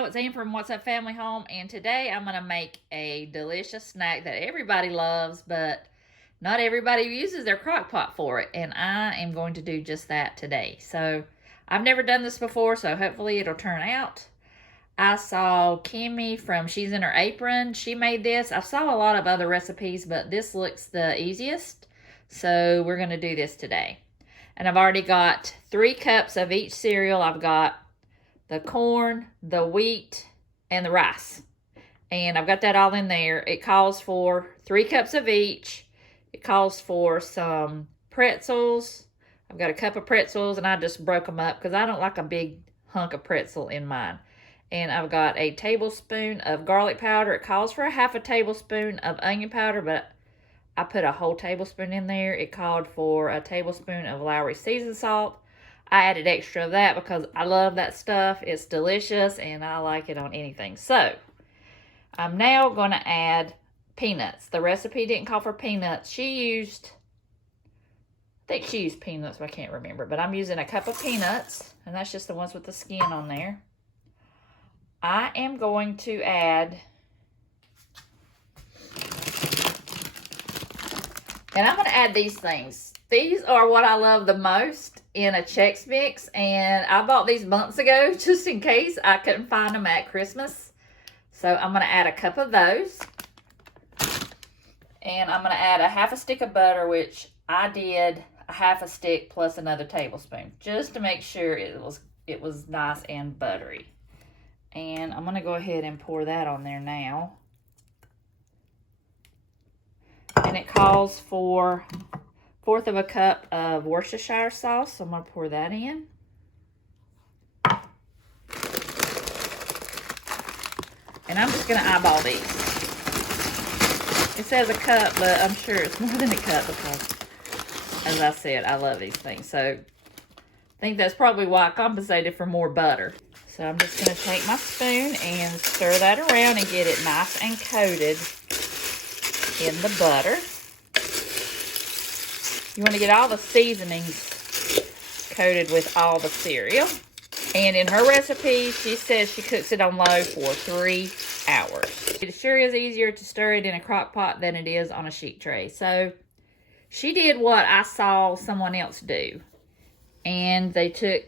channel. It's Ann from What's Up Family Home, and today I'm going to make a delicious snack that everybody loves, but not everybody uses their crock pot for it, and I am going to do just that today. So I've never done this before, so hopefully it'll turn out. I saw Kimmy from She's in Her Apron. She made this. I saw a lot of other recipes, but this looks the easiest, so we're going to do this today. And I've already got 3 cups of each cereal. I've got the corn, the wheat, and the rice. And I've got that all in there. It calls for 3 cups of each. It calls for some pretzels. I've got a cup of pretzels, and I just broke them up because I don't like a big hunk of pretzel in mine. And I've got a tablespoon of garlic powder. It calls for a half a tablespoon of onion powder, but I put a whole tablespoon in there. It called for a tablespoon of Lowry seasoned salt. I added extra of that because I love that stuff. It's delicious and I like it on anything. So, I'm now going to add peanuts. The recipe didn't call for peanuts. I think she used peanuts, but I can't remember. But I'm using a cup of peanuts, and that's just the ones with the skin on there. I am going to add, and I'm going to add these things. These are what I love the most in a Chex Mix, and I bought these months ago just in case I couldn't find them at Christmas. So I'm going to add a cup of those, and I'm going to add a half a stick of butter, which I did a half a stick plus another tablespoon, just to make sure it was nice and buttery. And I'm going to go ahead and pour that on there now. And it calls for 1/4 of a cup of Worcestershire sauce, so I'm going to pour that in. And I'm just going to eyeball these. It says a cup, but I'm sure it's more than a cup because, as I said, I love these things. So I think that's probably why I compensated for more butter. So I'm just going to take my spoon and stir that around and get it nice and coated in the butter. You want to get all the seasonings coated with all the cereal. And in her recipe, she says she cooks it on low for 3 hours. It sure is easier to stir it in a crock pot than it is on a sheet tray. So she did what I saw someone else do. And they took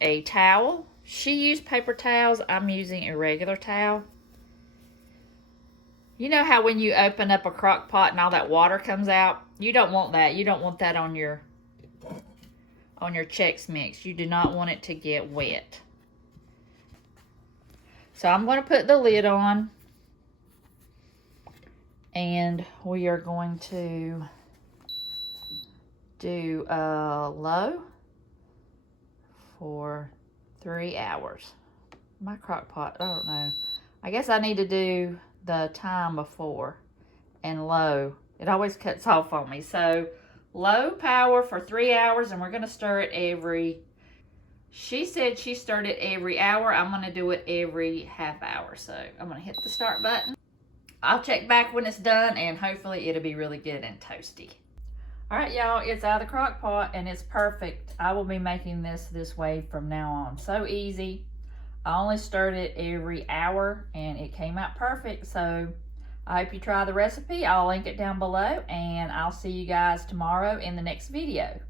a towel. She used paper towels. I'm using a regular towel. You know how when you open up a crock pot and all that water comes out? You don't want that. You don't want that on your Chex Mix. You do not want it to get wet. So I'm going to put the lid on. And we are going to do low for 3 hours. My crock pot, I don't know. I guess I need to do the time before and low. It always cuts off on me. So low power for 3 hours, and we're going to stir it she said she stirred it every hour. I'm going to do it every half hour. So I'm going to hit the start button. I'll check back when it's done, and hopefully it'll be really good and toasty. All right, y'all, it's out of the crock pot, and it's perfect. I will be making this way from now on. So easy. I only stirred it every hour, and it came out perfect. So I hope you try the recipe. I'll link it down below, and I'll see you guys tomorrow in the next video.